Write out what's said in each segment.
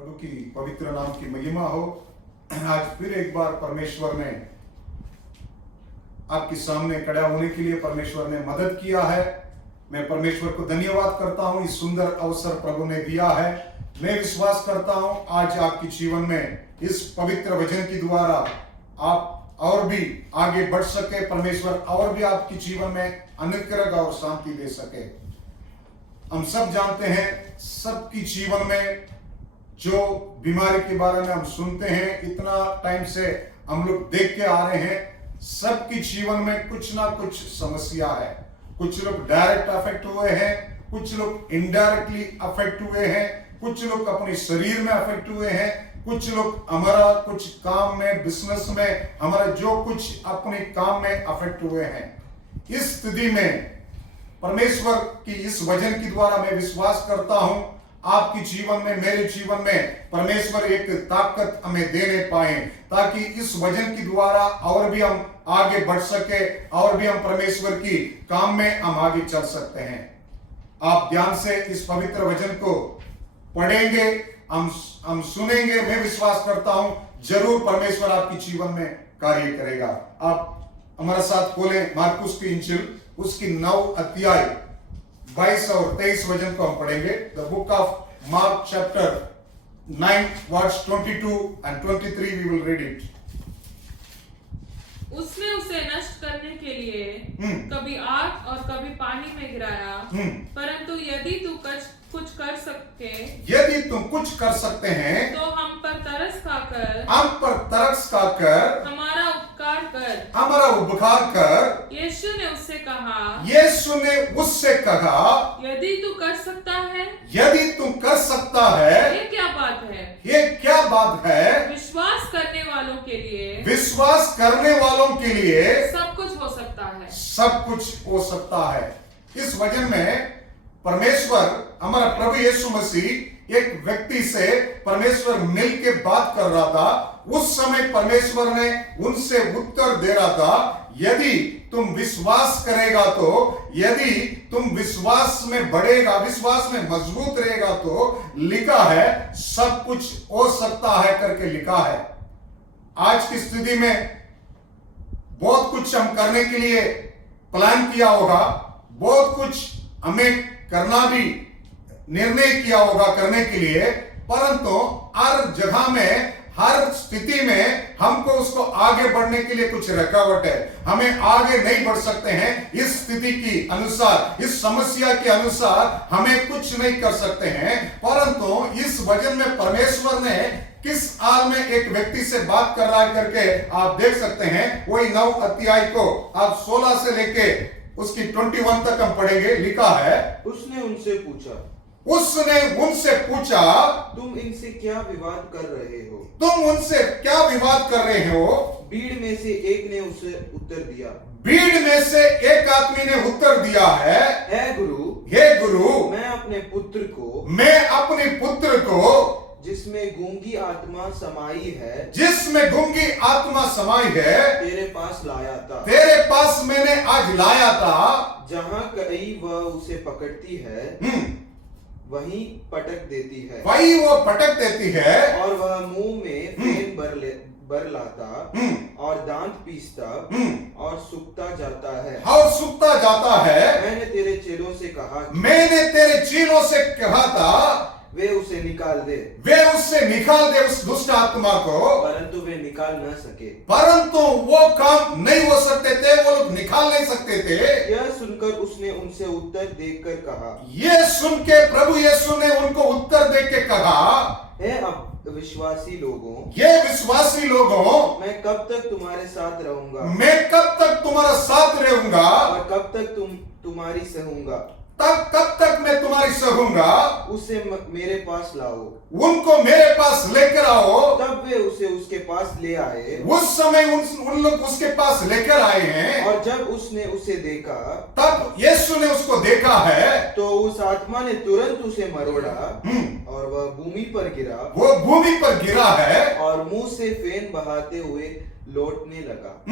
प्रभु की पवित्र नाम की महिमा हो। आज फिर एक बार परमेश्वर ने आपके सामने खड़ा होने के लिए परमेश्वर ने मदद किया है। मैं परमेश्वर को धन्यवाद करता हूं। इस सुंदर अवसर प्रभु ने दिया है। मैं विश्वास करता हूं आज आपके जीवन में इस पवित्र वचन के द्वारा आप और भी आगे बढ़ सके, परमेश्वर और भी आपके जीवन में अनुग्रह और शांति दे सके। हम सब जानते हैं सबकी जीवन में जो बीमारी के बारे में हम सुनते हैं, इतना टाइम से हम लोग देख के आ रहे हैं, सबकी जीवन में कुछ ना कुछ समस्या है। कुछ लोग डायरेक्ट अफेक्ट हुए हैं, कुछ लोग इनडायरेक्टली अफेक्ट हुए हैं, कुछ लोग अपने शरीर में अफेक्ट हुए हैं, कुछ लोग हमारा कुछ काम में, बिजनेस में, हमारा जो कुछ अपने काम में अफेक्ट हुए हैं। इस स्थिति में परमेश्वर की इस वचन के द्वारा मैं विश्वास करता हूं आपके जीवन में, मेरे जीवन में परमेश्वर एक ताकत हमें देने पाए, ताकि इस वचन के द्वारा और भी हम आगे बढ़ सके और भी हम परमेश्वर की काम में हम आगे चल सकते हैं। आप ध्यान से इस पवित्र वचन को पढ़ेंगे, हम सुनेंगे। मैं विश्वास करता हूं जरूर परमेश्वर आपके जीवन में कार्य करेगा। आप हमारे साथ खोलें मार्कुस की इंजिल, उसकी 9 अध्याय 22 और 23 वचन को हम पढ़ेंगे। The book of Mark chapter 9 verse 22 and 23 we will read it. उसने उसे नष्ट करने के लिए कभी आग और कभी पानी में गिराया, परंतु यदि तू कुछ कर सकते हैं तो हम पर तरस खाकर हमारा उपकार कर। यीशु ने उससे कहा यदि तू कर सकता है ये क्या बात है। विश्वास करने वालों के लिए सब कुछ हो सकता है। इस वचन में परमेश्वर, हमारा प्रभु यीशु मसीह एक व्यक्ति से परमेश्वर मिल के बात कर रहा था। उस समय परमेश्वर ने उनसे उत्तर दे रहा था, यदि तुम विश्वास करेगा तो, यदि तुम विश्वास में बढ़ेगा, विश्वास में मजबूत रहेगा तो लिखा है सब कुछ हो सकता है करके लिखा है। आज की स्थिति में बहुत कुछ हम करने के लिए प्लान किया होगा, बहुत कुछ हमें करना भी निर्णय किया होगा करने के लिए, परंतु हर जगह में, हर स्थिति में हमको उसको आगे बढ़ने के लिए कुछ रुकावट है। हमें आगे नहीं बढ़ सकते हैं। इस स्थिति की अनुसार, इस समस्या के अनुसार हमें कुछ नहीं कर सकते हैं। परंतु इस वचन में परमेश्वर ने किस हाल में एक व्यक्ति से बात कर रहा है करके आप देख सकते हैं। वही 9 अध्याय को आप 16 से लेके उसकी 21 तक हम पढ़ेंगे। लिखा है, उसने उनसे पूछा तुम इनसे क्या विवाद कर रहे हो। भीड़ में से एक ने उसे उत्तर दिया, भीड़ में से एक आदमी ने उत्तर दिया है, हे गुरु, मैं अपने पुत्र को जिसमें गूंगी आत्मा समाई है तेरे पास मैंने आज लाया था। जहाँ कहीं वह उसे पकड़ती है वहीं पटक देती है, और वह मुंह में फेन भर लाता और दांत पीसता और सूखता जाता है। मैंने तेरे चेलों से कहा था वे उसे निकाल दे उस दुष्ट आत्मा को, परंतु वे निकाल न सके। परंतु वो काम नहीं हो सकते थे, वो लोग निकाल नहीं सकते थे। यह सुनकर उसने उनसे उत्तर देकर कहा, ये सुन के प्रभु यीशु ने उनको उत्तर देकर कहा, हे विश्वासी लोगों, मैं कब तक तुम्हारे साथ रहूंगा, और कब तक तुम्हारी सहूंगा, कब तक मैं तुम्हारी सहूंगा। उसे मेरे पास लाओ, उनको मेरे पास लेकर आओ। तब वे उसके पास ले आए। उस समय उन लोग उसके पास लेकर आए हैं। और जब उसने उसे देखा, तब यीशु ने उसको देखा है, तो उस आत्मा ने तुरंत उसे मरोड़ा और वह भूमि पर गिरा है और मुंह से फेन बहाते हुए लौटने लगा।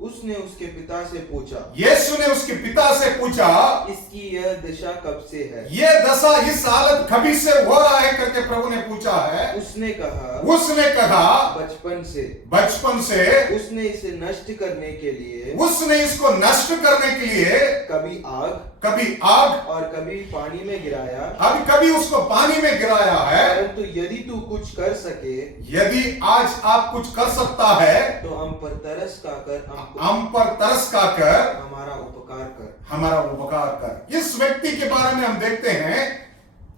उसने उसके पिता से पूछा, यीशु ने उसके पिता से पूछा, इसकी यह दशा कब से है? ये दशा, इस हालत कभी से हो रहा है करके प्रभु ने पूछा है। उसने कहा, बचपन से। उसने इसे नष्ट करने के लिए, उसने इसको नष्ट करने के लिए कभी आग और कभी पानी में गिराया, अब कभी उसको पानी में गिराया है। परंतु यदि तू कुछ कर सके, यदि आज आप कुछ कर सकता है तो हम पर तरस खाकर हमारा उपकार कर। इस व्यक्ति के बारे में हम देखते हैं,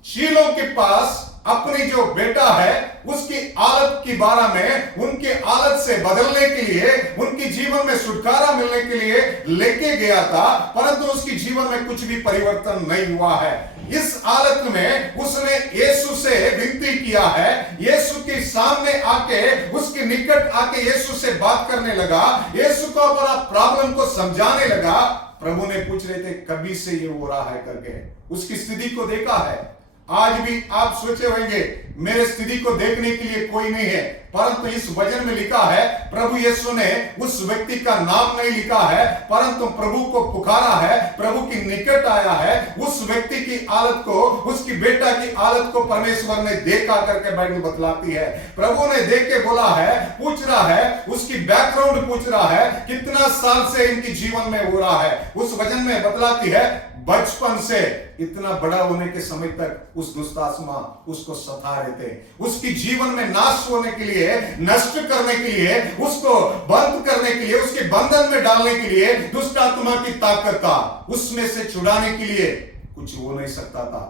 शीलो के पास अपनी जो बेटा है उसकी हालत के बारे में, उनकी हालत से बदलने के लिए, उनकी जीवन में छुटकारा मिलने के लिए लेके गया था, परंतु उसकी जीवन में कुछ भी परिवर्तन नहीं हुआ है। इस हालत में उसने यीशु से विनती किया है, यीशु के सामने आके, उसके निकट आके यीशु से बात करने लगा, यीशु को अपना प्रॉब्लम को समझाने लगा। प्रभु ने पूछ रहे थे कभी से ये हो रहा है करके, उसकी स्थिति को देखा है। आज भी आप सोचे होंगे मेरे स्थिति को देखने के लिए कोई नहीं है, परंतु इस वचन में लिखा है, प्रभु यीशु ने उस व्यक्ति का नाम नहीं लिखा है, परंतु प्रभु को पुकारा है, प्रभु की निकट आया है। उस व्यक्ति की हालत को, उसकी बेटा की हालत को परमेश्वर ने देखा करके बाइबल बतलाती है। प्रभु ने देख के बोला है, पूछ रहा है, उसकी बैकग्राउंड पूछ रहा है, कितना साल से इनकी जीवन में हो रहा है। उस वचन में बतलाती है, बचपन से इतना बड़ा होने के समय तक उस दुष्ट आत्मा उसको सता रहे थे। उसकी जीवन में नाश होने के लिए, नष्ट करने के लिए, उसको बंद करने के लिए, उसके बंधन में डालने के लिए दुष्ट आत्मा की ताकत था। उसमें से छुड़ाने के लिए कुछ हो नहीं सकता था।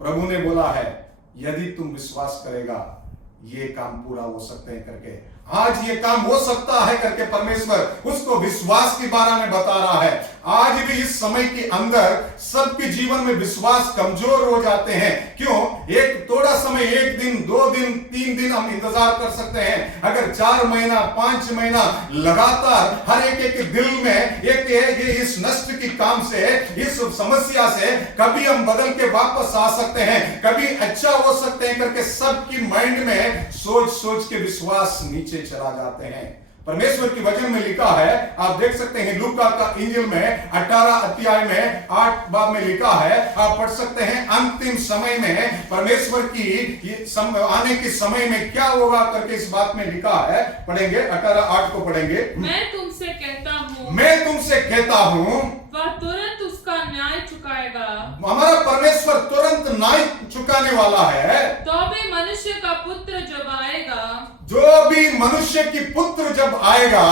प्रभु ने बोला है, यदि तुम विश्वास करेगा ये काम पूरा हो सकते हैं करके। आज ये काम हो सकता है करके परमेश्वर उसको विश्वास के बारे में बता रहा है। आज भी इस समय के अंदर सबके जीवन में विश्वास कमजोर हो जाते हैं। क्यों? एक थोड़ा समय, 1 दिन, 2 दिन, 3 दिन हम इंतजार कर सकते हैं। अगर 4 महीना, 5 महीना लगातार हर एक दिल में ये इस नष्ट की काम से, इस समस्या से कभी हम बदल के वापस आ सकते हैं, कभी अच्छा हो सकते हैं करके सबकी माइंड में सोच के विश्वास नीचे चला जाते हैं। परमेश्वर की वचन में लिखा है, आप देख सकते हैं लूका का इंजिल में 18 अध्याय में 8 बाब में लिखा है, आप पढ़ सकते हैं। अंतिम समय में परमेश्वर की आने के समय में क्या होगा करके इस बात में लिखा है। पढ़ेंगे 18:8 को पढ़ेंगे। मैं तुमसे कहता हूँ वह तुरंत उसका न्याय चुकाएगा। हमारा परमेश्वर तुरंत न्याय चुकाने वाला है। तो भी मनुष्य का पुत्र जब आएगा, जो भी मनुष्य की पुत्र जब आएगा,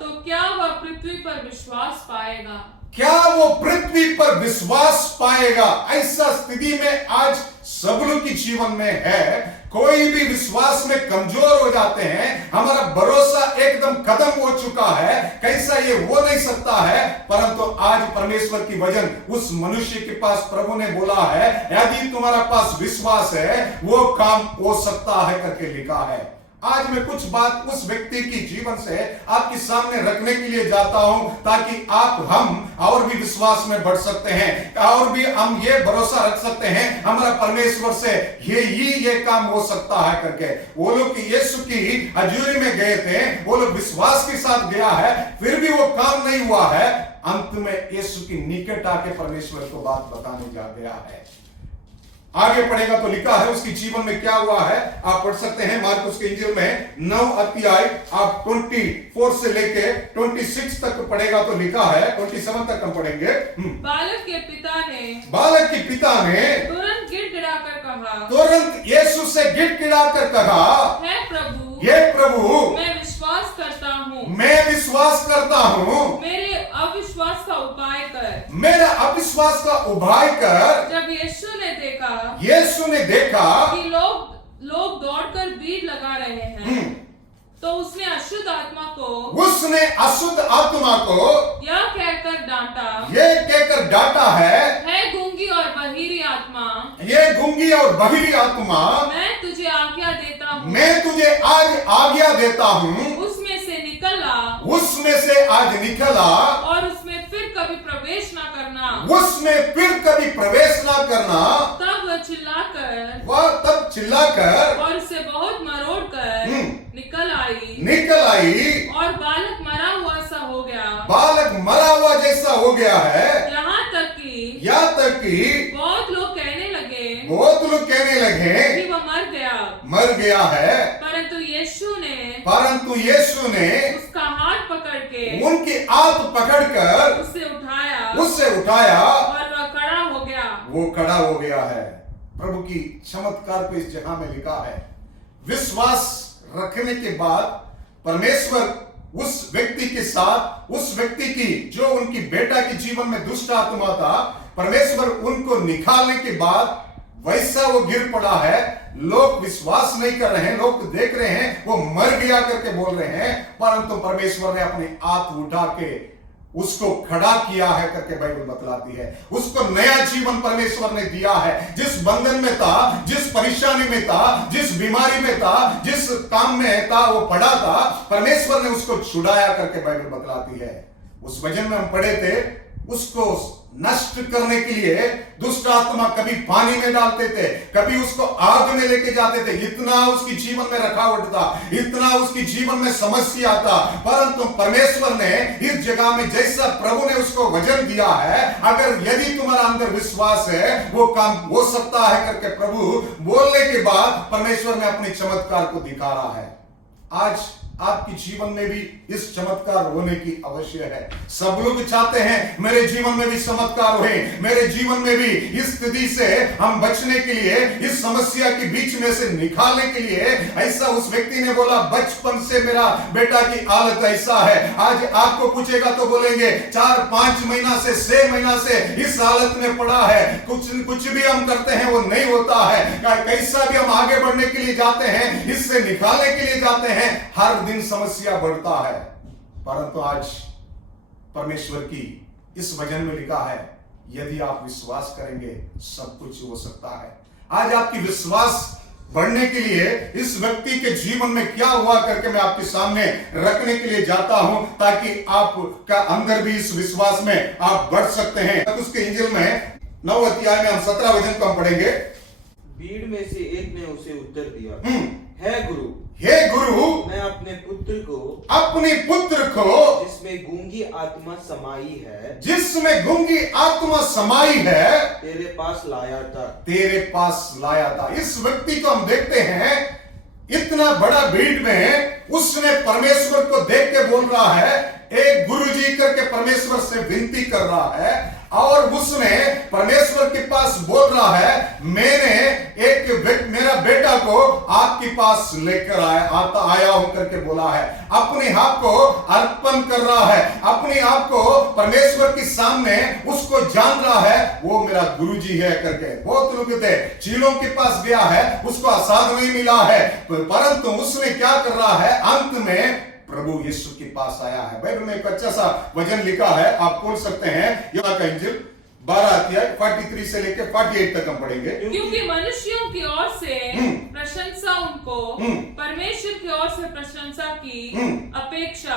तो क्या वह पृथ्वी पर विश्वास पाएगा? क्या वो पृथ्वी पर विश्वास पाएगा? ऐसा स्थिति में आज सब लोग की जीवन में है। कोई भी विश्वास में कमजोर हो जाते हैं, हमारा भरोसा एकदम खत्म हो चुका है, कैसा ये हो नहीं सकता है। परंतु आज परमेश्वर की वचन उस मनुष्य के पास प्रभु ने बोला है, यदि तुम्हारा पास विश्वास है वो काम हो सकता है करके लिखा है। आज मैं कुछ बात उस व्यक्ति की जीवन से आपके सामने रखने के लिए जाता हूं, ताकि हम और भी विश्वास में बढ़ सकते हैं, और भी हम ये भरोसा रख सकते हैं हमारा परमेश्वर से ये काम हो सकता है करके। वो लोग यीशु की हजूरी में गए थे, वो लोग विश्वास के साथ गया है, फिर भी वो काम नहीं हुआ है। अंत में यीशु की निकट आके परमेश्वर को बात बताने जा गया है। आगे पढ़ेगा तो लिखा है उसकी जीवन में क्या हुआ है, आप पढ़ सकते हैं मार्कुस के इंजिल में 9 अध्याय, आप 24 से लेके 26 तक पढ़ेगा तो लिखा है, 27 तक हम पढ़ेंगे। बालक के पिता ने तुरंत यीशु से गिड़गिड़ाकर कहा, हे प्रभु, मैं विश्वास करता हूँ, मेरे अविश्वास का उपाय कर। जब यीशु ने देखा कि लोग दौड़कर भीड़ लगा रहे हैं, तो उसने अशुद्ध आत्मा को यह कहकर डांटा है गूंगी और बहिरी आत्मा, मैं तुझे आज आज्ञा देता हूँ, उसमें से आज निकला और उसमें फिर कभी प्रवेश ना करना। तब वह चिल्लाकर और उसे बहुत मरोड़ कर निकल आई और बालक मरा हुआ सा हो गया। बालक मरा हुआ जैसा हो गया है। यहाँ तक कि बहुत लोग कहने लगे कि वह मर गया है। परंतु यीशु ने उसका हाथ पकड़कर उससे उठाया और वह खड़ा हो गया है। प्रभु की चमत्कार को इस जगह में लिखा है। विश्वास रखने के बाद परमेश्वर उस व्यक्ति के साथ, उस व्यक्ति की जो उनकी बेटा के जीवन में दुष्ट आत्मा था, परमेश्वर उनको निकालने के बाद वैसा वो गिर पड़ा है। लोग विश्वास नहीं कर रहे हैं, लोग देख रहे हैं वो मर गया करके बोल रहे हैं, परंतु परमेश्वर ने अपने हाथ उठा के उसको खड़ा किया है करके बाइबल बतलाती है। उसको नया जीवन परमेश्वर ने दिया है। जिस बंधन में था, जिस परेशानी में था, जिस बीमारी में था, जिस काम में था, वो पड़ा था, परमेश्वर ने उसको छुड़ाया करके बाइबल बतलाती है। उस वचन में हम पढ़े थे, उसको नष्ट करने के लिए दुष्ट आत्मा कभी पानी में डालते थे, कभी उसको आग में लेके जाते थे। इतना उसकी जीवन में रखावट था, इतना उसकी जीवन में समस्या था, परंतु परमेश्वर ने इस जगह में जैसा प्रभु ने उसको वचन दिया है, अगर यदि तुम्हारा अंदर विश्वास है वो काम हो सकता है करके प्रभु बोलने के बाद परमेश्वर ने अपने चमत्कार को दिखा रहा है। आज आपके जीवन में भी इस चमत्कार होने की आवश्यक है। सब लोग चाहते हैं मेरे जीवन में भी चमत्कार होए, मेरे जीवन में भी इस स्थिति से हम बचने के लिए, इस समस्या के बीच में से निकालने के लिए। ऐसा उस व्यक्ति ने बोला, बचपन से मेरा बेटा की हालत ऐसा है। आज आपको पूछेगा तो बोलेंगे 4-5 महीना से 6 महीना से इस हालत में पड़ा है, कुछ भी हम करते हैं वो नहीं होता है, कैसा भी हम आगे बढ़ने के लिए जाते हैं, इससे निकालने के लिए जाते हैं, हर दिन समस्या बढ़ता है। परंतु आज परमेश्वर की इस वचन में लिखा है, यदि आप विश्वास करेंगे सब कुछ हो सकता है। आज आपकी विश्वास बढ़ने के लिए इस व्यक्ति के जीवन में क्या हुआ करके मैं आपके सामने रखने के लिए जाता हूं, ताकि आपका अंदर भी इस विश्वास में आप बढ़ सकते हैं। तो उसके इंजिल में 9 अध्याय में हम 17 वचन को हम पढ़ेंगे। भीड़ में से एक ने उसे उत्तर दिया, हे गुरु, मैं अपने पुत्र को जिसमें गूंगी आत्मा समाई है तेरे पास लाया था। इस व्यक्ति को हम देखते हैं, इतना बड़ा भीड़ में उसने परमेश्वर को देख के बोल रहा है, एक गुरुजी करके परमेश्वर से विनती कर रहा है, और उसने परमेश्वर के पास बोल रहा है, मेरा बेटा को आपके पास लेकर आया हूं करके बोला है। अपने आप को अर्पण कर रहा है, अपने आप को परमेश्वर के सामने उसको जान रहा है वो मेरा गुरुजी है करके। बहुत लोग थे, चीलों के पास गया है, उसको आसाद नहीं मिला है, परंतु उसने क्या कर रहा है, अंत में प्रभु यीशु के पास आया है। बाइबल में एक अच्छा सा वचन लिखा है, आप पढ़ सकते हैं। यूहन्ना का इंजिल 12 अध्याय 43 से लेकर 48 तक हम पढ़ेंगे। क्योंकि मनुष्यों की ओर से प्रशंसा उनको परमेश्वर की ओर से प्रशंसा की अपेक्षा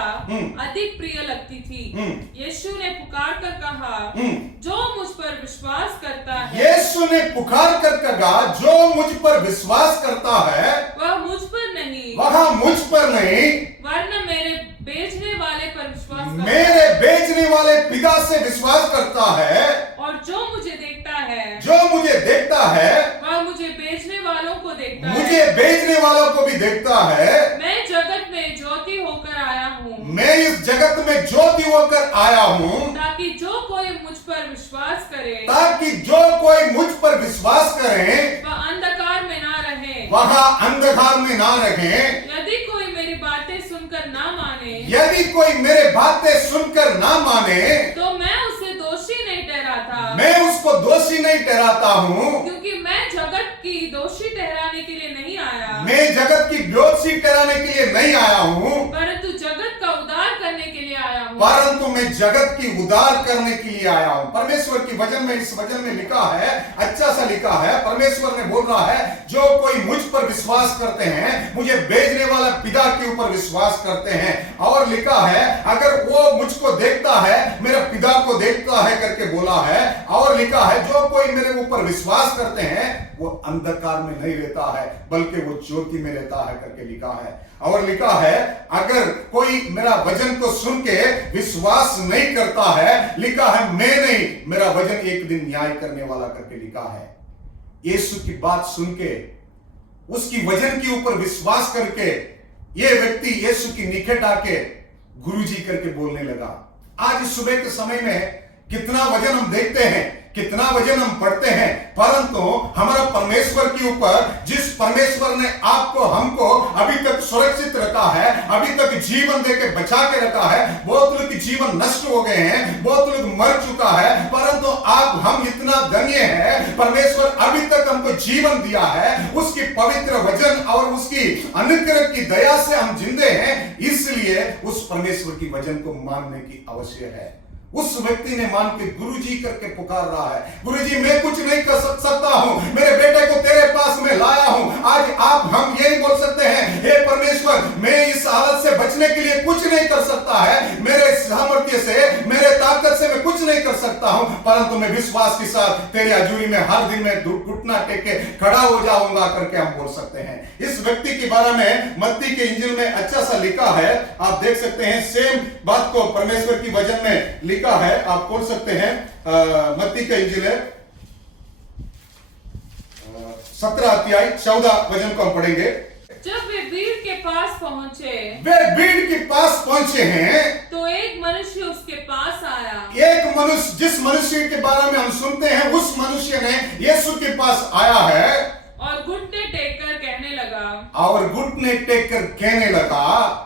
अधिक प्रिय लगती थी। यीशु ने पुकार कर कहा, जो मुझ पर विश्वास करता है, यीशु ने पुकार कर कहा, जो मुझ पर विश्वास करता है, वह मुझ पर नहीं, वरन मेरे बेचने वाले पर विश्वास करता मेरे बेचने वाले पिता से विश्वास करता है। और जो मुझे देखता है वह मुझे बेचने वालों को देखता है। मुझे बेचने वालों को भी देखता है। मैं जगत में ज्योति होकर आया हूँ, मैं इस जगत में ज्योति होकर आया हूँ, ताकि जो कोई मुझ पर विश्वास करे, वह अंधकार में ना रहे। वहाँ अंधकार में ना रहे। यदि कोई मेरी बातें सुनकर ना माने, तो मैं उसे दोषी नहीं ठहराता। मैं उसको दोषी नहीं ठहराता हूँ, क्योंकि मैं जगत की दोषी ठहराने के लिए नहीं आया। मैं जगत की दोषी ठहराने के लिए नहीं आया हूँ, परंतु जगत का उद्धार करने के लिए आया हूँ। परंतु मैं जगत की उद्धार करने के लिए आया हूँ। परमेश्वर की वचन में, इस वचन में लिखा है, अच्छा सा लिखा है, परमेश्वर ने बोल रहा है, जो कोई मुझ पर विश्वास करते हैं, मुझे भेजने वाला पिता के ऊपर विश्वास करते हैं। और लिखा है, अगर वो मुझको देखता है, मेरे पिता को देखता है करके बोला है। और लिखा है, जो कोई मेरे ऊपर विश्वास करते हैं वो अंधकार में नहीं रहता है, बल्कि वो ज्योति में रहता है करके लिखा है। और लिखा है अगर कोई मेरा वचन को सुन के विश्वास नहीं करता है, लिखा है मैं नहीं, मेरा वचन एक दिन न्याय करने वाला करके लिखा है। यीशु की बात सुन के उसकी वचन के ऊपर विश्वास करके ये व्यक्ति यीशु की निकट आके गुरुजी करके बोलने लगा। आज इस सुबह के समय में कितना वचन हम देखते हैं, कितना वचन हम पढ़ते हैं, परंतु हमारा परमेश्वर के ऊपर, जिस परमेश्वर ने आपको हमको अभी तक सुरक्षित रखा है, अभी तक जीवन देके बचा के रखा है, बहुत लोग के जीवन नष्ट हो गए हैं, बहुत लोग मर चुका है, परंतु आप हम इतना धन्य है, परमेश्वर अभी तक हमको जीवन दिया है, उसकी पवित्र वचन और उसकी अनुग्रह की दया से हम जिंदे हैं। इसलिए उस परमेश्वर की वचन को मानने की आवश्यक है। उस व्यक्ति ने मान के गुरुजी करके पुकार रहा है, गुरुजी मैं कुछ नहीं कर सकता हूं, मेरे बेटे को तेरे पास में लाया हूं। आज आप हम यही बोल सकते हैं, हे परमेश्वर मैं इस हालत से बचने के लिए कुछ नहीं कर सकता है, मेरे सामर्थ्य से, मेरे ताकत से मैं कुछ नहीं कर सकता हूं, परंतु मैं विश्वास के साथ तेरी हजूरी में हर दिन में घुटना टेक के खड़ा हो जाऊंगा करके हम बोल सकते हैं। इस व्यक्ति के बारे में मत्ती के इंजिल में अच्छा सा लिखा है, आप देख सकते हैं, सेम बात को परमेश्वर की वचन में लिखा है, आप पढ़ सकते हैं। मत्ती का इंजिल है 17 अध्याय 14 वचन को हम पढ़ेंगे। जब वे भीड़ के पास पहुंचे, वे भीड़ के पास पहुंचे हैं, तो एक मनुष्य उसके पास आया। एक मनुष्य, जिस मनुष्य के बारे में हम सुनते हैं, उस मनुष्य ने यीशु के पास आया है और घुटने टेक कर कहने लगा, और घुटने टेक कर कहने लगा,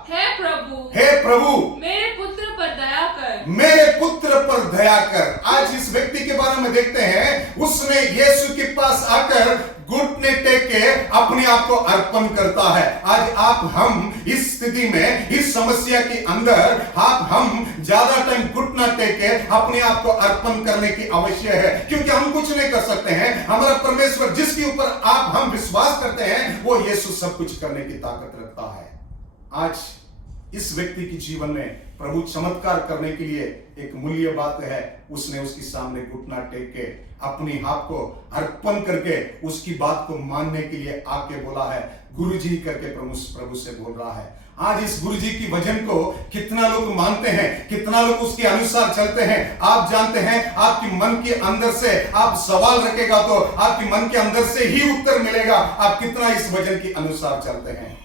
हे प्रभु, हे प्रभु मेरे पुत्र पर दया कर, मेरे पुत्र पर दया कर। आज इस व्यक्ति के बारे में देखते हैं, उसने यीशु के पास आकर घुटने टेक के अपने आप को अर्पण करता है। आज आप हम इस स्थिति में, इस समस्या के अंदर आप हम ज्यादा टाइम घुटना टेक के अपने आप को अर्पण करने की आवश्यक है, क्योंकि हम कुछ नहीं कर सकते हैं। हमारा परमेश्वर जिसके ऊपर आप हम विश्वास करते हैं, वो यीशु सब कुछ करने की ताकत रखता है। आज इस व्यक्ति के जीवन में प्रभु चमत्कार करने के लिए एक मूल्य बात है, उसने उसके सामने घुटना टेक के अपने हाथ को अर्पण करके उसकी बात को मानने के लिए आके बोला है, गुरुजी करके प्रभु से बोल रहा है। आज इस गुरुजी की वचन को कितना लोग मानते हैं, कितना लोग उसके अनुसार चलते हैं, आप जानते हैं। आपकी मन के अंदर से आप सवाल रखेगा तो आपके मन के अंदर से ही उत्तर मिलेगा, आप कितना इस वचन के अनुसार चलते हैं।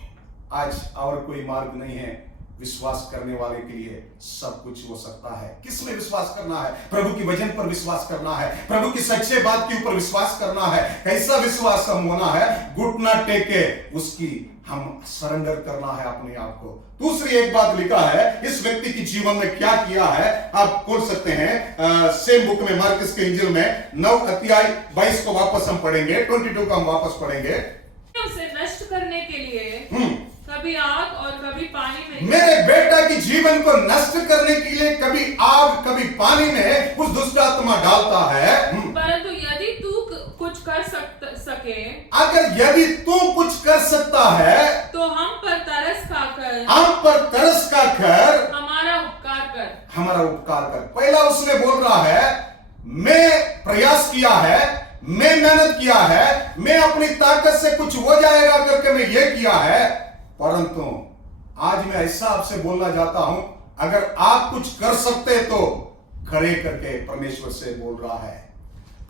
आज और कोई मार्ग नहीं है, विश्वास करने वाले के लिए सब कुछ हो सकता है। किस में विश्वास करना है? प्रभु की वचन पर विश्वास करना है, प्रभु की सच्चे बात के ऊपर विश्वास करना है। कैसा विश्वास हम होना है? घुटना टेके उसकी हम सरेंडर करना है अपने आप को। दूसरी एक बात लिखा है, इस व्यक्ति के जीवन में क्या किया है, आप खोल सकते हैं सेम बुक में, मार्कस के इंजिल में 9 अध्याय 22 को वापस हम पढ़ेंगे, 22 को हम वापस पढ़ेंगे। उसे नष्ट करने के लिए कभी आग और कभी पानी में, मेरे बेटा के जीवन को नष्ट करने के लिए कभी आग कभी पानी में उस दुष्ट आत्मा डालता है। परंतु यदि तू कुछ कर सके, अगर यदि तू कुछ कर सकता है तो हम पर तरस खाकर, हम पर तरस खाकर हमारा उपकार कर, हमारा उपकार कर। पहला उसने बोल रहा है, मैं प्रयास किया है, मैं मेहनत किया है, मैं अपनी ताकत से कुछ हो जाएगा करके मैं ये किया है, परंतु आज मैं ऐसा आपसे बोलना चाहता हूं, अगर आप कुछ कर सकते तो खड़े करके परमेश्वर से बोल रहा है।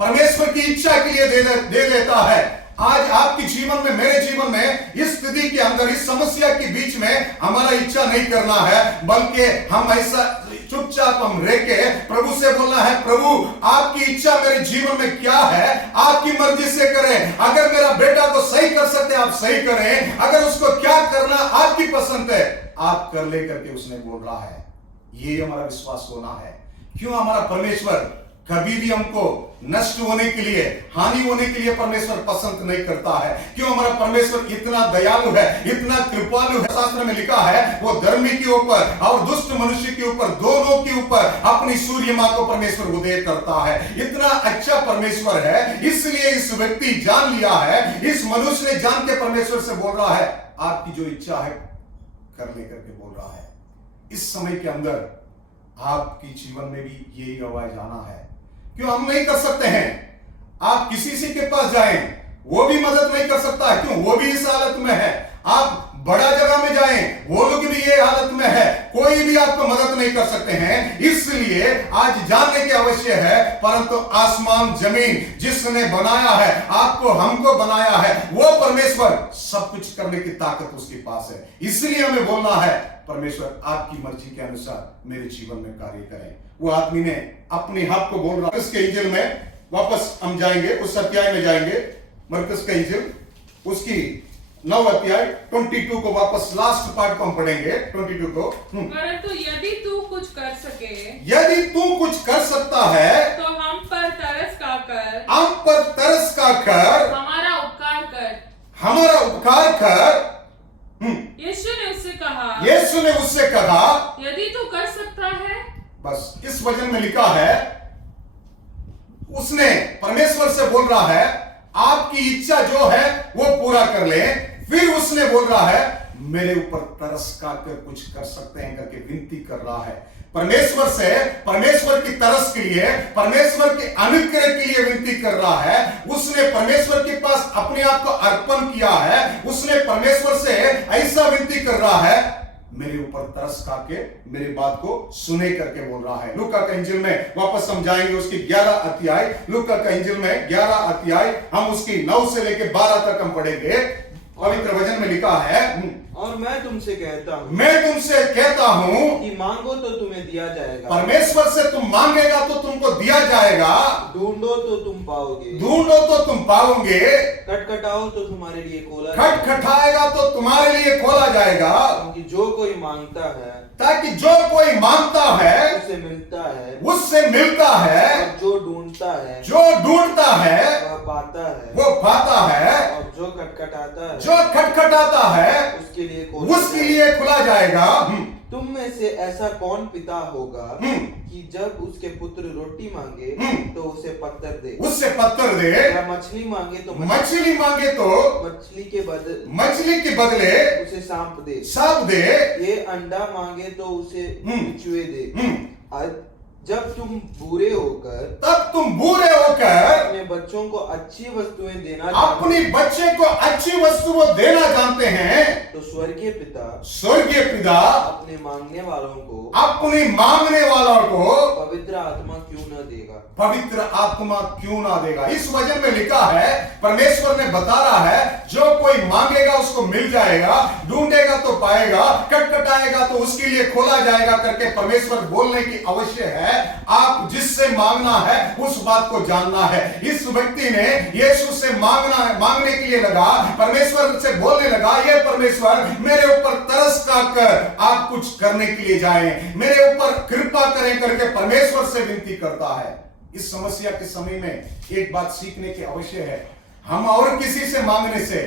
परमेश्वर की इच्छा के लिए दे देता है। आज आपके जीवन में, मेरे जीवन में, इस स्थिति के अंदर, इस समस्या के बीच में हमारा इच्छा नहीं करना है, बल्कि हम ऐसा चुपचाप हम रह के प्रभु से बोलना है, प्रभु आपकी इच्छा मेरे जीवन में क्या है, आपकी मर्जी से करें। अगर मेरा बेटा को सही कर सकते आप सही करें, अगर उसको क्या करना आपकी पसंद है आप कर ले करके उसने बोल रहा है। ये हमारा विश्वास होना है। क्यों? हमारा परमेश्वर कभी भी हमको नष्ट होने के लिए, हानि होने के लिए परमेश्वर पसंद नहीं करता है। क्यों? हमारा परमेश्वर इतना दयालु है, इतना कृपालु है। शास्त्र में लिखा है, वो धर्मी के ऊपर और दुष्ट मनुष्य के ऊपर, दोनों के ऊपर अपनी सूर्य मां को परमेश्वर उदय करता है। इतना अच्छा परमेश्वर है, इसलिए इस व्यक्ति जान लिया है, इस मनुष्य ने जान के परमेश्वर से बोल रहा है, आपकी जो इच्छा है कर ले करके बोल रहा है। इस समय के अंदर आपकी जीवन में भी यही आवाज आना है। क्यों? हम नहीं कर सकते हैं। आप किसी से के पास जाएं, वो भी मदद नहीं कर सकता है। क्यों? वो भी इस हालत में है। आप बड़ा जगह में जाएं, वो लोग भी ये हालत में है, कोई भी आपको मदद नहीं कर सकते हैं। इसलिए आज जानने की आवश्यक है, परंतु आसमान जमीन जिसने बनाया है, आपको हमको बनाया है, वो परमेश्वर सब कुछ करने की ताकत उसके पास है। इसलिए हमें बोलना है, परमेश्वर आपकी मर्जी के अनुसार मेरे जीवन में कार्य करें। वो आदमी ने अपने हक को बोल रहा। इसके इंजिल में वापस हम जाएंगे, उस अध्याय में जाएंगे, मरकस का इंजिल उसकी 9 अध्याय 22 को वापस लास्ट पार्ट को हम पढ़ेंगे, 22 को। परंतु यदि तू कुछ कर सके, यदि तू कुछ कर सकता है तो हम पर तरस खाकर, हम पर तरस का कर, हमारा उपकार कर। हमारा उपकार कर। यीशु ने उससे कहा, यीशु ने उससे कहा, यदि तू कर सकता है। बस इस वचन में लिखा है, उसने परमेश्वर से बोल रहा है आपकी इच्छा जो है वो पूरा कर ले। फिर उसने बोल रहा है मेरे ऊपर तरस खाकर कुछ कर सकते हैं करके विनती कर रहा है परमेश्वर से। परमेश्वर की तरस के लिए, परमेश्वर के अनुग्रह के लिए विनती कर रहा है। उसने परमेश्वर के पास अपने आप को अर्पण किया है। उसने परमेश्वर से ऐसा विनती कर रहा है, मेरे ऊपर तरस खाके मेरे बात को सुने करके बोल रहा है। लूका का इंजिल में वापस हम जाएंगे, उसकी 11 अध्याय, लूका का इंजिल में 11 अध्याय, हम उसकी 9 से लेके 12 तक हम पढ़ेंगे। पवित्र वचन में लिखा है, और मैं तुमसे कहता हूं कि मांगो तो तुम्हें दिया जाएगा, परमेश्वर से तुम मांगेगा तो तुमको दिया जाएगा, ढूंढो तो तुम पाओगे, ढूंढो तो तुम पाओगे, खटखटाओ तो तुम्हारे लिए खोला, खटखटाएगा तो तुम्हारे लिए खोला जाएगा। क्योंकि जो कोई मांगता है, ताकि जो कोई मांगता है उससे मिलता है, उससे मिलता है, और जो ढूंढता है, जो ढूंढता है वह पाता है, वो पाता है, और जो खटखटाता है, जो खटखटाता है उसके लिए खुला जाएगा। तुम में से ऐसा कौन पिता होगा कि जब उसके पुत्र रोटी मांगे तो उसे पत्थर दे, या मछली मांगे तो मछली के बदले उसे सांप दे, ये अंडा मांगे तो उसे बिच्छुए दे। जब तुम बुरे होकर अपने बच्चों को अच्छी वस्तुएं अपने बच्चे को अच्छी वस्तुएं देना जानते हैं, तो स्वर्गीय पिता अपने मांगने वालों को पवित्र आत्मा क्यों ना देगा। इस वचन में लिखा है, परमेश्वर ने बता रहा है, जो कोई मांगेगा उसको मिल जाएगा, ढूंढेगा तो पाएगा, खटखटाएगा तो उसके लिए खोला जाएगा करके परमेश्वर बोलने की आवश्यक है। आप जिससे मांगना है उस बात को जानना है। इस व्यक्ति ने यीशु से मांगने के लिए लगा, परमेश्वर से बोलने लगा, ये परमेश्वर मेरे ऊपर तरस खाकर आप कुछ करने के लिए जाएं, मेरे ऊपर कृपा करें करके परमेश्वर से विनती करता है। इस समस्या के समय में एक बात सीखने की आवश्यक है, हम और किसी से मांगने से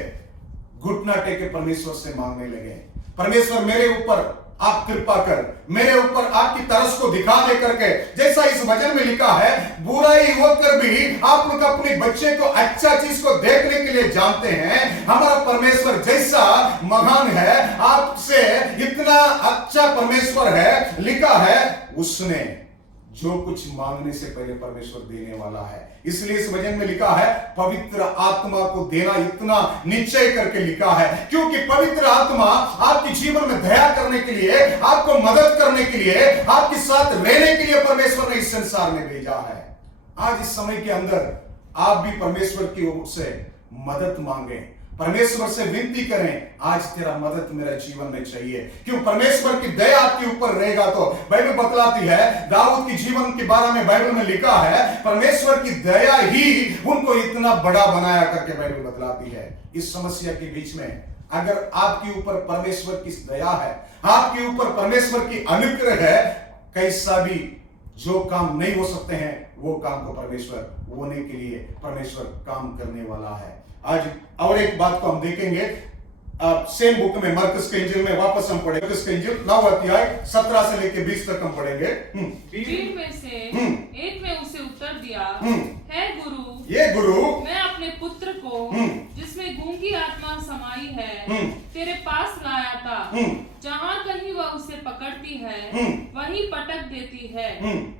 घुटना टेके परमेश्वर से मांगने लगे, परमेश्वर मेरे ऊपर आप कृपा कर, मेरे ऊपर आपकी तरस को दिखा दे करके, जैसा इस वचन में लिखा है, बुराई होकर भी आप लोग अपने बच्चे को अच्छा चीज को देखने के लिए जानते हैं। हमारा परमेश्वर जैसा महान है, आपसे इतना अच्छा परमेश्वर है। लिखा है उसने जो कुछ मांगने से पहले परमेश्वर देने वाला है। इसलिए इस वचन में लिखा है, पवित्र आत्मा को देना इतना निश्चय करके लिखा है, क्योंकि पवित्र आत्मा आपके जीवन में दया करने के लिए, आपको मदद करने के लिए, आपके साथ रहने के लिए परमेश्वर ने इस संसार में भेजा है। आज इस समय के अंदर आप भी परमेश्वर की ओर से मदद मांगे, परमेश्वर से विनती करें, आज तेरा मदद मेरा जीवन में चाहिए। क्यों? परमेश्वर की दया आपके ऊपर रहेगा तो बाइबल बतलाती है, दाऊद के जीवन के बारे में बाइबल में लिखा है, परमेश्वर की दया ही उनको इतना बड़ा बनाया करके बाइबल बतलाती है। इस समस्या के बीच में अगर आपके ऊपर परमेश्वर की दया है, आपके ऊपर परमेश्वर की अनुग्रह है, कैसा भी जो काम नहीं हो सकते हैं वो काम को परमेश्वर होने के लिए परमेश्वर काम करने वाला है। आज और एक बात को हम देखेंगे, सेम बुक में मरकस के इंजिल में वापस हम पढ़ेंगे। मरकस के इंजिल 9 अध्याय 17 से लेके 20 तक हम पढ़ेंगे। भीड़ में से एक ने उसे उत्तर दिया, है गुरु, ये गुरु, मैं अपने पुत्र को जिसमें गूंगी आत्मा समाई है तेरे पास लाया था। जहाँ कहीं वह उसे पकड़ती है वहीं पटक देती है,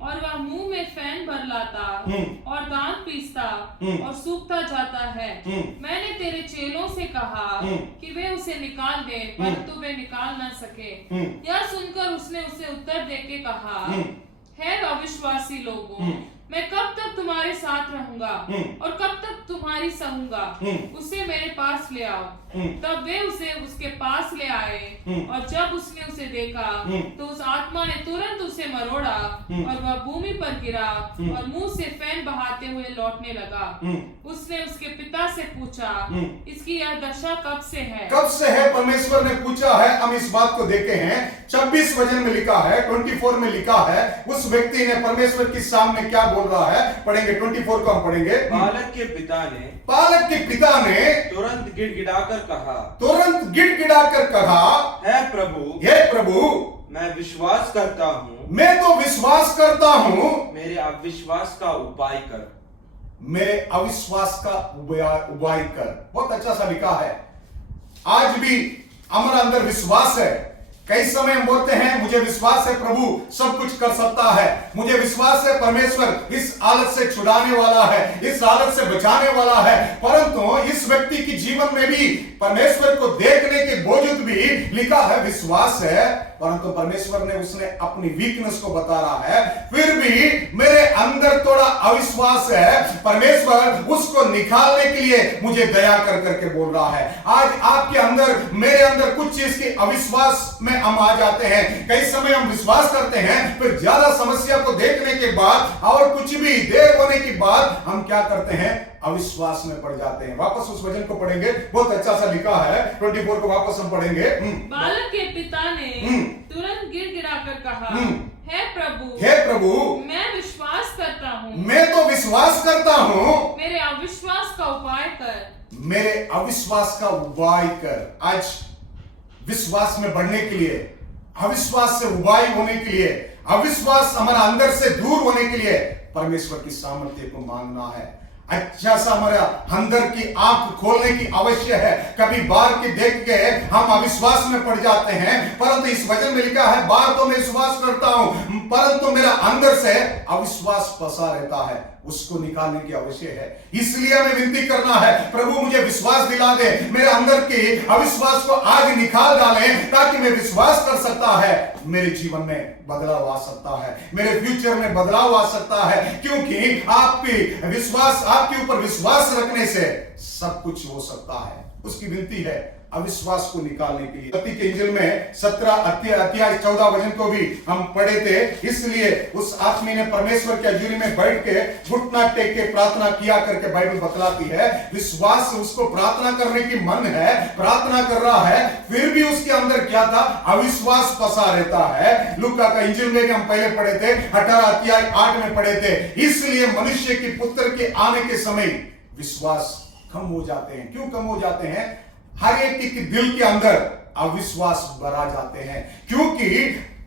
और वह मुंह में फैन भर लाता और दांत पीसता और सूखता जाता है। मैंने तेरे चेलों से कहा कि वे उसे निकाल दें, परंतु वे निकाल न सके। यह सुनकर उसने उसे उत्तर देके कहा, है अविश्वासी लोगों, मैं कब तक तुम्हारे साथ रहूंगा और कब तक तुम्हारी सहूंगा? उसे मेरे पास ले आओ। तब वे उसे उसके पास ले आए, और जब उसने उसे देखा तो उस आत्मा ने तुरंत उसे मरोड़ा और वह भूमि पर गिरा और मुंह से फैन बहाते हुए लौटने लगा। उसने उसके पिता से पूछा, इसकी यह दशा कब से है? कब से है? परमेश्वर ने पूछा है। हम इस बात को देखे हैं, 26 वचन में लिखा है, 24 में लिखा है। उस व्यक्ति ने परमेश्वर के सामने क्या बोल रहा है? पढ़ेंगे 24 को, हम पढ़ेंगे। बालक के पिता ने तुरंत गिड़गिड़ाकर कहा, है प्रभु, मैं विश्वास करता हूँ, मेरे अविश्वास का उपाय कर। बहुत अच्छा सा लिखा है। आज भी हमारा अंदर विश्वास है। कई समय हम बोलते हैं, मुझे विश्वास है प्रभु सब कुछ कर सकता है, मुझे विश्वास है परमेश्वर इस हालत से छुड़ाने वाला है, इस हालत से बचाने वाला है। परंतु इस व्यक्ति की जीवन में भी परमेश्वर को देखने के बावजूद भी लिखा है विश्वास है, परंतु परमेश्वर ने उसने अपनी वीकनेस को बता रहा है। फिर भी मेरे अंदर थोड़ा अविश्वास है, परमेश्वर उसको निकालने के लिए मुझे दया कर करके बोल रहा है। आज आपके अंदर, मेरे अंदर कुछ चीज के अविश्वास में हम आ जाते हैं। कई समय हम विश्वास करते हैं, फिर ज्यादा समस्या को देखने के बाद और कुछ भी देर होने के बाद हम क्या करते हैं? अविश्वास में पड़ जाते हैं। वापस उस वचन को पढ़ेंगे, बहुत अच्छा सा लिखा है। 24 को वापस हम पढ़ेंगे। बालक के पिता ने तुरंत गिड़गिड़ाकर कहा, हे प्रभु, मैं विश्वास करता हूँ, मैं तो विश्वास करता हूँ, मेरे अविश्वास का उपाय कर। आज विश्वास में बढ़ने के लिए, अविश्वास से उबाई होने के लिए, अविश्वास हमारा अंदर से दूर होने के लिए परमेश्वर की सामर्थ्य को मांगना है। अच्छा सा हमारा अंदर की आंख खोलने की आवश्यक है। कभी बाहर के देख के हम अविश्वास में पड़ जाते हैं, परंतु इस वचन में लिखा है, बाहर तो मैं विश्वास करता हूं, परंतु मेरा अंदर से अविश्वास फंसा रहता है, उसको निकालने की आवश्यक है। इसलिए हमें विनती करना है, प्रभु मुझे विश्वास दिला दे, मेरे अंदर के अविश्वास को आज निकाल डालें, ताकि मैं विश्वास कर सकता है, मेरे जीवन में बदलाव आ सकता है, मेरे फ्यूचर में बदलाव आ सकता है। क्योंकि आपके ऊपर विश्वास रखने से सब कुछ हो सकता है। उसकी विनती है अविश्वास को निकालने के लिए। मत्ती के इंजील में 17 अध्याय 14 वचन को भी हम पढ़े थे। इसलिए उस आदमी ने परमेश्वर की हजूरी में बैठ के घुटना टेक के प्रार्थना किया करके बाइबल बतलाती है। विश्वास से उसको प्रार्थना करने की मन है, प्रार्थना कर रहा है, फिर भी उसके अंदर क्या था? अविश्वास फंसा रहता है। लूका का इंजील में भी हम पहले पढ़े थे, 18 अध्याय 8 में पढ़े थे। इसलिए मनुष्य के पुत्र के आने के समय विश्वास कम हो जाते हैं। क्यों कम हो जाते हैं? हर एक के दिल के अंदर अविश्वास भरा जाते हैं, क्योंकि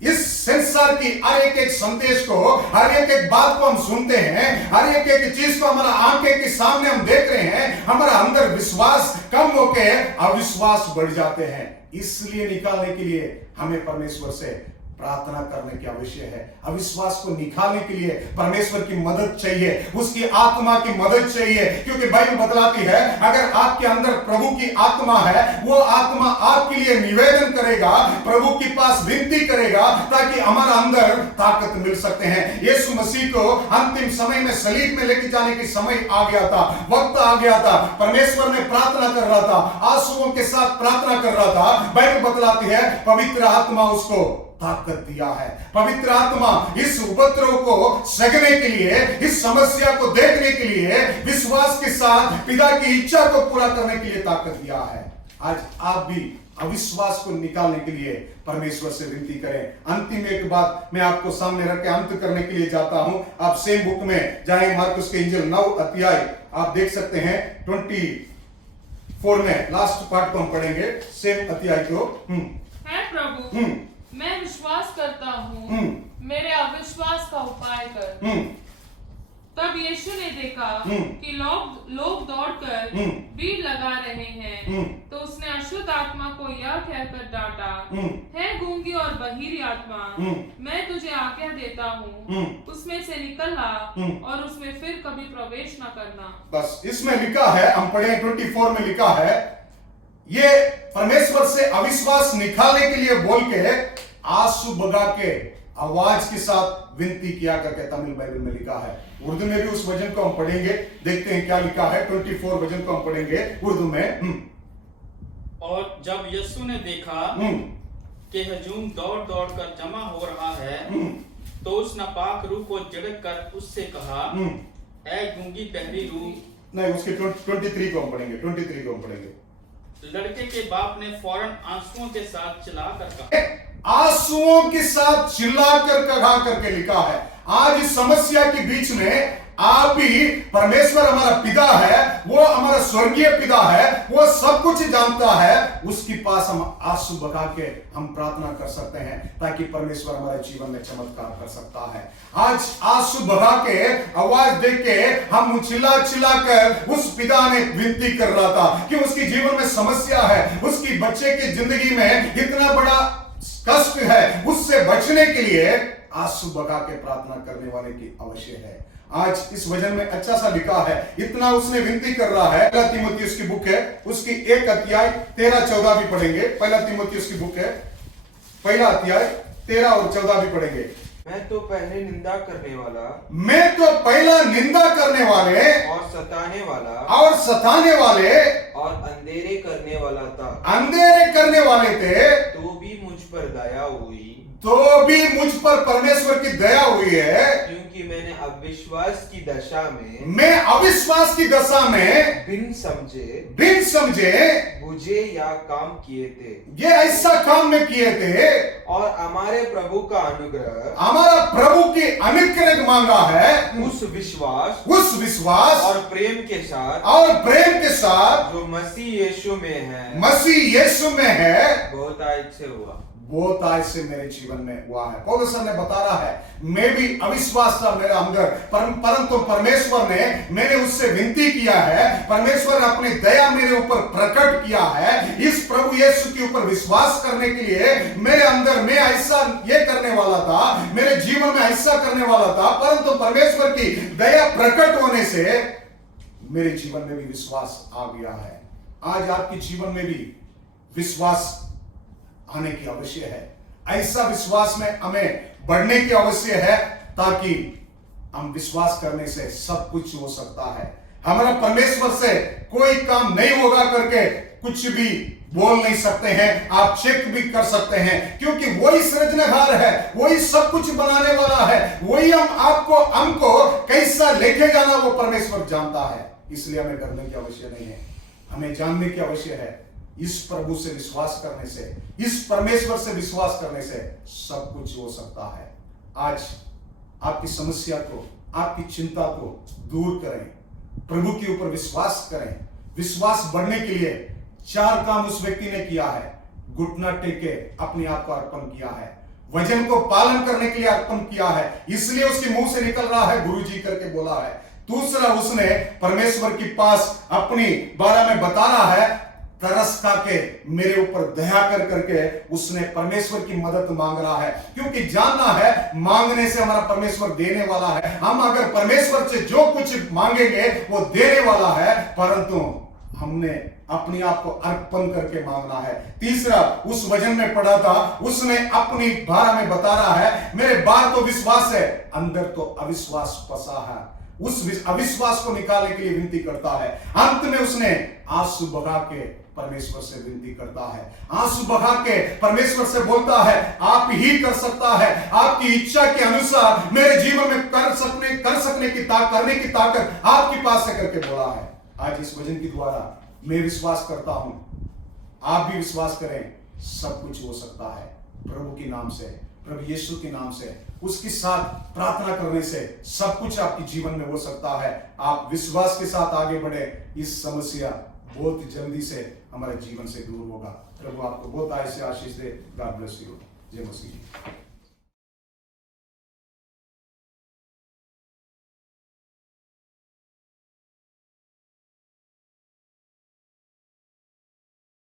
इस संसार की हर एक संदेश को, हर एक बात को हम सुनते हैं, हर एक चीज को हमारा आंखें के सामने हम देख रहे हैं, हमारा अंदर विश्वास कम होके अविश्वास बढ़ जाते हैं। इसलिए निकालने के लिए हमें परमेश्वर से प्रार्थना करने की आवश्यक है। अविश्वास को निकालने के लिए परमेश्वर की मदद चाहिए, उसकी आत्मा की मदद चाहिए। क्योंकि बाइबल बतलाती है, अगर आपके अंदर प्रभु की आत्मा है, वो आत्मा आपके लिए निवेदन करेगा, प्रभु के पास विनती करेगा, ताकि हमारा अंदर ताकत मिल सकते हैं। यीशु मसीह को अंतिम समय में सलीब में लेके जाने की समय आ गया था, वक्त आ गया था। परमेश्वर ने प्रार्थना कर रहा था, आंसुओं के साथ प्रार्थना कर रहा था। बाइबल बतलाती है, पवित्र आत्मा उसको ताकत दिया है। पवित्र आत्मा इस उपद्रव को सहने के लिए, इस समस्या को देखने के लिए, विश्वास के साथ पिता की इच्छा को पूरा करने के लिए ताकत दिया है। आज आप भी अविश्वास को निकालने के लिए परमेश्वर से विनती करें। अंतिम एक बात मैं आपको सामने रख के अंत करने के लिए जाता हूं। आप सेम बुक में जाए, मार्कुस के इंजील 9 अध्याय आप देख सकते हैं 24 में लास्ट पार्ट को हम पढ़ेंगे, सेम अध्याय को। है प्रभु, मैं विश्वास करता हूँ, मेरे अविश्वास का उपाय कर। तब यीशु ने देखा कि लोग दौड़कर भीड़ लगा रहे हैं, तो उसने अशुद्ध आत्मा को यह कहकर डांटा, है गूंगी और बहिरी आत्मा, मैं तुझे आज्ञा देता हूँ, उसमें से निकल आ और उसमें फिर कभी प्रवेश न करना। बस इसमें लिखा है, हम पढ़े 24 में लिखा है, ये परमेश्वर से अविश्वास निकालने के लिए बोल के आंसू बगा के आवाज के साथ विनती किया करके तमिल बाइबल में लिखा है। उर्दू में भी उस वचन को हम पढ़ेंगे, देखते हैं क्या लिखा है। 24 वचन को हम पढ़ेंगे उर्दू में। और जब यीशु ने देखा कि हजूम दौड़ दौड़ कर जमा हो रहा है, तो उस नापाक रूह को झिड़क कर उससे कहा, ऐ गूंगी बहरी रूह। नहीं, उसके 23 को हम पढ़ेंगे, 23 को हम पढ़ेंगे। लड़के के बाप ने फौरन आंसुओं के साथ चिल्लाकर कहा, आंसुओं के साथ चिल्लाकर कहा करके लिखा है। आज इस समस्या के बीच में आप भी, परमेश्वर हमारा पिता है, वो हमारा स्वर्गीय पिता है, वो सब कुछ जानता है, उसके पास हम आंसू बगा के हम प्रार्थना कर सकते हैं ताकि परमेश्वर हमारे जीवन में चमत्कार कर सकता है। आज आंसू बगा के आवाज दे के हम चिल्ला चिल्ला कर उस पिता ने विनती कर रहा था कि उसके जीवन में समस्या है, उसकी बच्चे की जिंदगी में इतना बड़ा कष्ट है, उससे बचने के लिए आंसू बगा के प्रार्थना करने वाले की अवश्य है। आज इस वचन में अच्छा सा लिखा है, इतना उसने विनती कर रहा है। पहला तीमुथियुस की बुक है, उसकी 1 अध्याय 13-14 भी पढ़ेंगे। पहला तीमुथियुस की बुक है, पहला अध्याय 13 और 14 भी पढ़ेंगे। मैं तो पहले निंदा करने वाला, मैं तो पहला निंदा करने वाले और सताने वाला और अंधेरे करने वाला था, अंधेरे करने वाले थे, तो भी मुझ पर दया हुई, तो भी मुझ पर परमेश्वर की दया हुई है, क्योंकि मैंने अविश्वास की दशा में, मैं अविश्वास की दशा में बिन समझे बुझे या काम किए थे, ये ऐसा काम में किए थे, और हमारे प्रभु का अनुग्रह, हमारा प्रभु की अनुग्रह मांगा है, उस विश्वास और प्रेम के साथ जो मसीह यीशु में है बहुत आज से हुआ। बहुत आज से मेरे जीवन में हुआ है। पौलुस ने बता रहा है, मैं भी अविश्वास था मेरे अंदर, परंतु परमेश्वर ने, मैंने उससे विनती किया है, परमेश्वर ने अपनी दया मेरे ऊपर प्रकट किया है। इस प्रभु यीशु के ऊपर विश्वास करने के लिए मेरे अंदर, मैं ऐसा ये करने वाला था, मेरे जीवन में ऐसा करने वाला था, परंतु परमेश्वर की दया प्रकट होने से मेरे जीवन में भी विश्वास आ गया है। आज आपके जीवन में भी विश्वास आने की आवश्यक है। ऐसा विश्वास में हमें बढ़ने की आवश्यक है ताकि हम विश्वास करने से सब कुछ हो सकता है। हमारा परमेश्वर से कोई काम नहीं होगा करके कुछ भी बोल नहीं सकते हैं, आप चेक भी कर सकते हैं, क्योंकि वही सृजनहार है, वही सब कुछ बनाने वाला है, वही हमको कैसा लेके जाना वो परमेश्वर जानता है। इसलिए हमें डरने की आवश्यक नहीं है, हमें जानने की आवश्यक है। इस प्रभु से विश्वास करने से, इस परमेश्वर से विश्वास करने से सब कुछ हो सकता है। आज आपकी समस्या को, आपकी चिंता को दूर करें, प्रभु के ऊपर विश्वास करें। विश्वास बढ़ने के लिए 4 काम उस व्यक्ति ने किया है। घुटना टेके अपने आप को अर्पण किया है, वचन को पालन करने के लिए अर्पण किया है, इसलिए उसके मुंह से निकल रहा है गुरु जी करके बोला है। दूसरा, उसने परमेश्वर के पास अपनी बारे में बता रहा है, तरस खा के मेरे ऊपर दया कर करके उसने परमेश्वर की मदद मांग रहा है, क्योंकि जानना है मांगने से हमारा परमेश्वर देने वाला है। हम अगर परमेश्वर से जो कुछ मांगेंगे वो देने वाला है, परंतु हमने अपने आप को अर्पण करके मांगना है। तीसरा, उस वचन में पढ़ा था, उसने अपनी बारे में बता रहा है, मेरे बाहर तो विश्वास है, अंदर तो अविश्वास फंसा है। उस अविश्वास को निकालने के लिए विनती करता है। अंत में उसने आंसू बहा के परमेश्वर से विनती करता है, आंसू बहा के परमेश्वर से बोलता है, आप ही कर सकता है, आपकी इच्छा के अनुसार मेरे जीवन में करने की ताकत आपके पास है करके बोला है। आज इस वचन के द्वारा मैं विश्वास करता हूं, आप भी विश्वास करें, सब कुछ हो सकता है प्रभु के नाम से, प्रभु यीशु के नाम से, उसके साथ प्रार्थना करने से सब कुछ आपके जीवन में हो सकता है। आप विश्वास के साथ आगे बढ़े, इस समस्या बहुत जल्दी से हमारे जीवन से दूर होगा। प्रभु आपको बहुत आशीष दे। God bless you. जय मसीह।